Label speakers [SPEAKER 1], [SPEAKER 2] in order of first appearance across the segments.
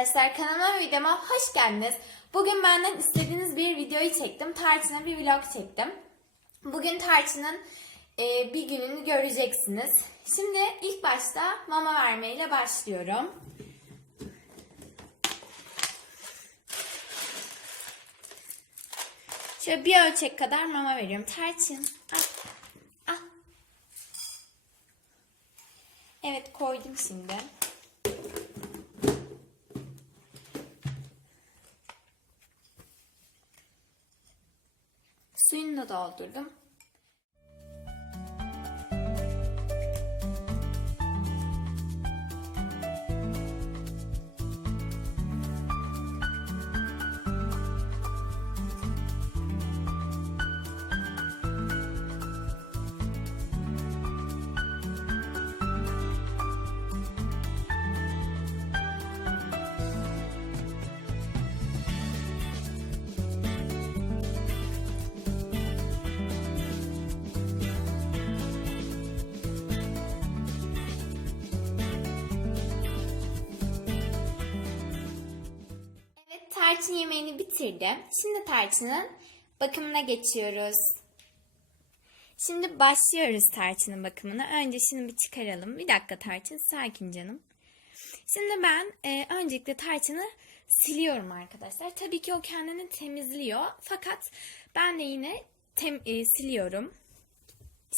[SPEAKER 1] arkadaşlar kanalıma ve videoma hoş geldiniz. Bugün benden istediğiniz bir videoyu çektim. Tarçın'a bir vlog çektim. Bugün Tarçın'ın e, bir gününü göreceksiniz. Şimdi ilk başta mama vermeyle başlıyorum. Şöyle bir ölçek kadar mama veriyorum. Tarçın al. Al. Evet koydum şimdi. Suyunu doldurdum. Tarçın yemeğini bitirdim. Şimdi tarçının bakımına geçiyoruz. Şimdi başlıyoruz tarçının bakımına. Önce şunu bir çıkaralım. Bir dakika tarçın sakin canım. Şimdi ben e, öncelikle tarçını siliyorum arkadaşlar. Tabii ki o kendini temizliyor. Fakat ben de yine tem- e, siliyorum.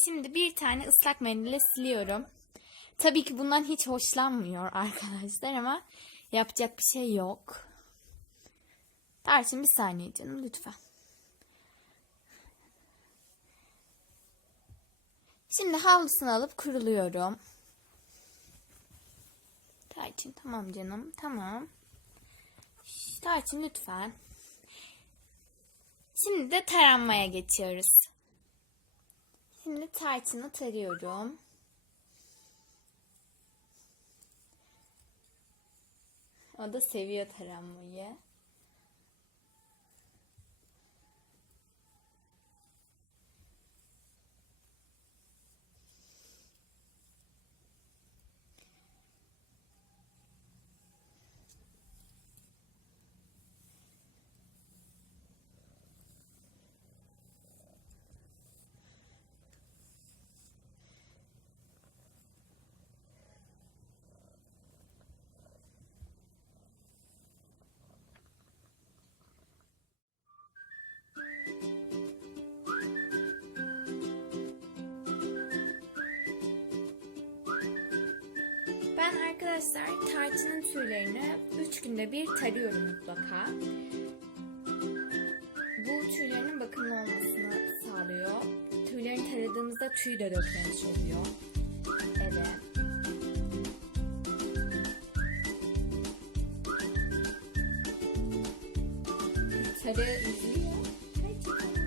[SPEAKER 1] Şimdi bir tane ıslak mendille siliyorum. Tabii ki bundan hiç hoşlanmıyor arkadaşlar ama yapacak bir şey yok. Tarçın bir saniye canım lütfen. Şimdi havlusunu alıp kuruluyorum. Tarçın tamam canım tamam. Tarçın lütfen. Şimdi de taranmaya geçiyoruz. Şimdi tarçını tarıyorum. O da seviyor taranmayı. Ben arkadaşlar tarçının tüylerini 3 günde bir tarıyorum mutlaka. Bu tüylerinin bakımlı olmasını sağlıyor. Tüylerini taradığımızda tüy de dökmemiş oluyor. Evet. Sarı üzülüyor. Gerçekten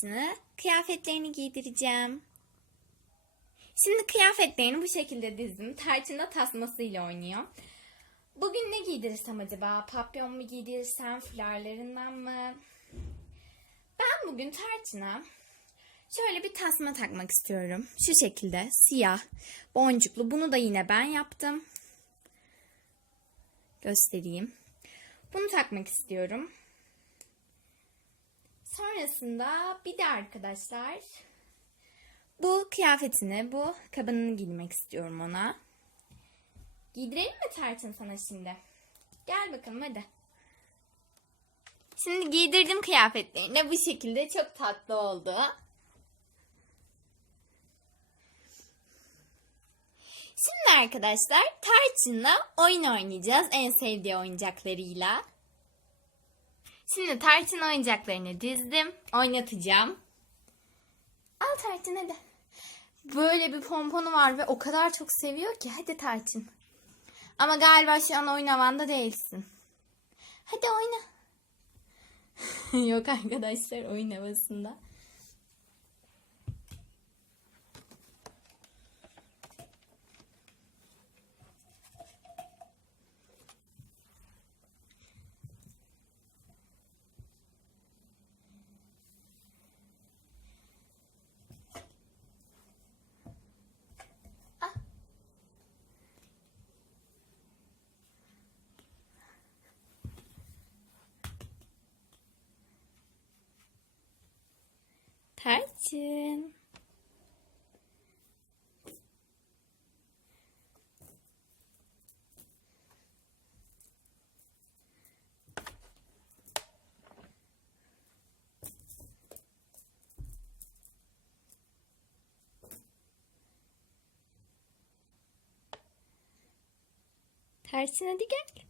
[SPEAKER 1] tarçını kıyafetlerini giydireceğim. Şimdi kıyafetlerini bu şekilde dizdim. Tarçın da tasmasıyla oynuyor. Bugün ne giydirirsem acaba? Papyon mu giydirirsem, fularlarından mı? Ben bugün tarçına şöyle bir tasma takmak istiyorum. Şu şekilde siyah, boncuklu. Bunu da yine ben yaptım. Göstereyim. Bunu takmak istiyorum. Sonrasında bir de arkadaşlar bu kıyafetini, bu kabanını giymek istiyorum ona. Giydirelim mi Tarçın sana şimdi? Gel bakalım hadi. Şimdi giydirdim kıyafetlerini. Bu şekilde çok tatlı oldu. Şimdi arkadaşlar Tarçın'la oyun oynayacağız en sevdiği oyuncaklarıyla. Şimdi Tarçın oyuncaklarını dizdim. Oynatacağım. Al Tarçın hadi. Böyle bir pomponu var ve o kadar çok seviyor ki. Hadi Tarçın. Ama galiba şu an oyun değilsin. Hadi oyna. Yok arkadaşlar oyun havasında. Tarçın. Tarçın hadi gel.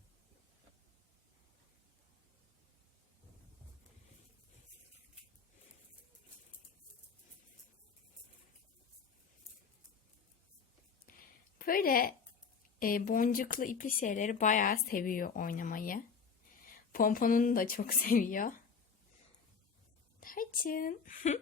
[SPEAKER 1] Böyle e, boncuklu ipli şeyleri bayağı seviyor oynamayı. Pomponunu da çok seviyor. Tarçın.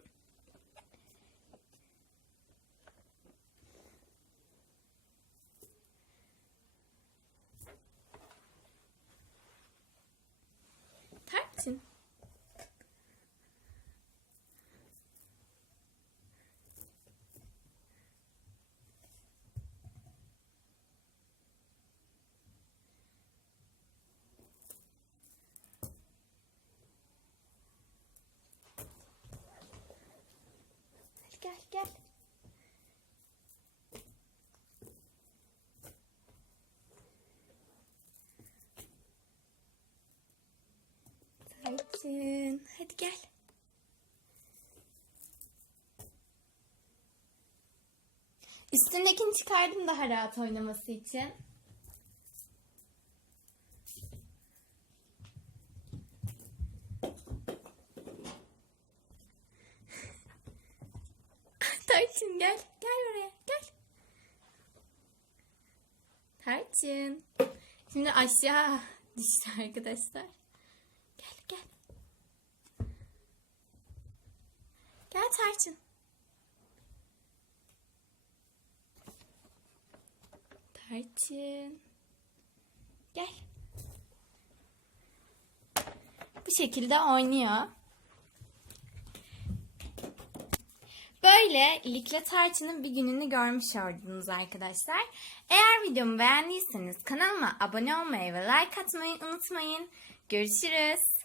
[SPEAKER 1] Tarçın. Gel gel. Tarçın. Hadi gel. Üstündekini çıkardım daha rahat oynaması için. Tarçın gel. Gel oraya. Gel. Tarçın. Şimdi aşağı düştü arkadaşlar. Gel gel. Gel Tarçın. Tarçın. Gel. Bu şekilde oynuyor. Böylelikle Tarçın'ın bir gününü görmüş oldunuz arkadaşlar. Eğer videomu beğendiyseniz kanalıma abone olmayı ve like atmayı unutmayın. Görüşürüz.